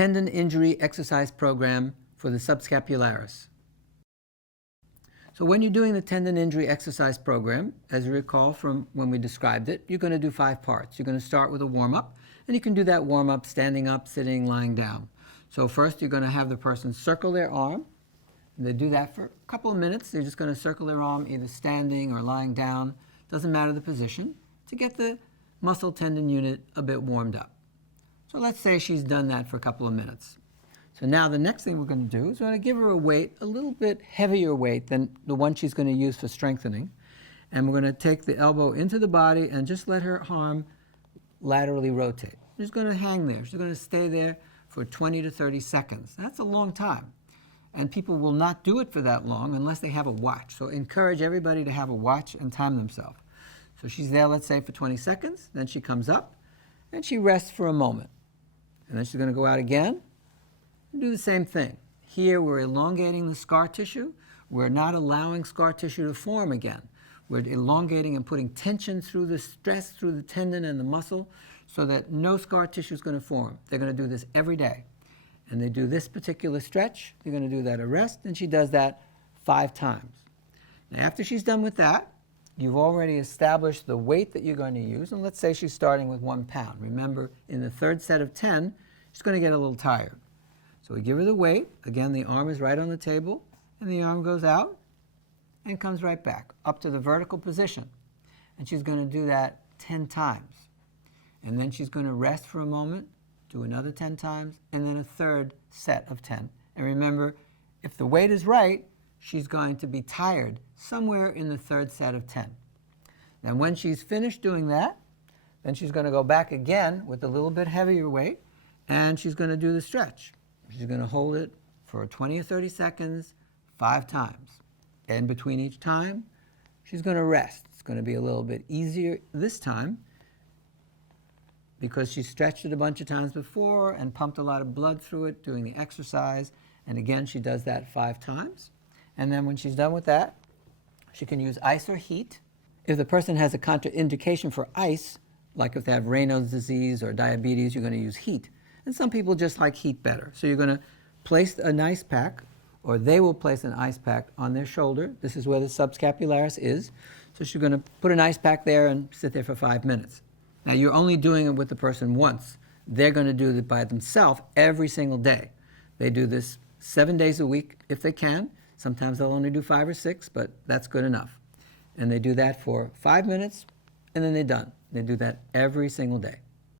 tendon injury exercise program for the subscapularis. So when you're doing the tendon injury exercise program, as you recall from when we described it, you're going to do 5 parts. You're going to start with a warm-up, and you can do that warm-up standing up, sitting, lying down. So first you're going to have the person circle their arm, and they do that for a couple of minutes. They're just going to circle their arm either standing or lying down, doesn't matter the position, to get the muscle tendon unit a bit warmed up. So let's say she's done that for a couple of minutes. So now the next thing we're going to do is we're going to give her a weight, a little bit heavier weight than the one she's going to use for strengthening. And we're going to take the elbow into the body and just let her arm laterally rotate. She's going to hang there. She's going to stay there for 20 to 30 seconds. That's a long time. And people will not do it for that long unless they have a watch. So encourage everybody to have a watch and time themselves. So she's there, let's say, for 20 seconds. Then she comes up and she rests for a moment. And then she's going to go out again. Do the same thing. Here we're elongating the scar tissue. We're not allowing scar tissue to form again. We're elongating and putting tension through the stress through the tendon and the muscle so that no scar tissue is going to form. They're going to do this every day. And they do this particular stretch. They're going to do that a rest, and she does that 5 times. Now after she's done with that, you've already established the weight that you're going to use. And let's say she's starting with 1 pound. Remember, in the 3rd set of 10, she's going to get a little tired. So we give her the weight. Again, the arm is right on the table, and the arm goes out and comes right back up to the vertical position. And she's going to do that 10 times. And then she's going to rest for a moment, do another 10 times, and then a 3rd set of 10. And remember, if the weight is right, she's going to be tired somewhere in the 3rd set of 10. Then when she's finished doing that, then she's going to go back again with a little bit heavier weight, and she's going to do the stretch. She's going to hold it for 20 or 30 seconds, 5 times. And between each time, she's going to rest. It's going to be a little bit easier this time because she stretched it a bunch of times before and pumped a lot of blood through it doing the exercise. And again, she does that 5 times. And then when she's done with that, she can use ice or heat. If the person has a contraindication for ice, like if they have Raynaud's disease or diabetes, you're going to use heat. And some people just like heat better. So you're going to place an ice pack, or they will place an ice pack on their shoulder. This is where the subscapularis is. So she's going to put an ice pack there and sit there for 5 minutes. Now you're only doing it with the person once. They're going to do it by themselves every single day. They do this 7 days a week if they can. Sometimes they'll only do 5 or 6, but that's good enough. And they do that for 5 minutes, and then they're done. They do that every single day.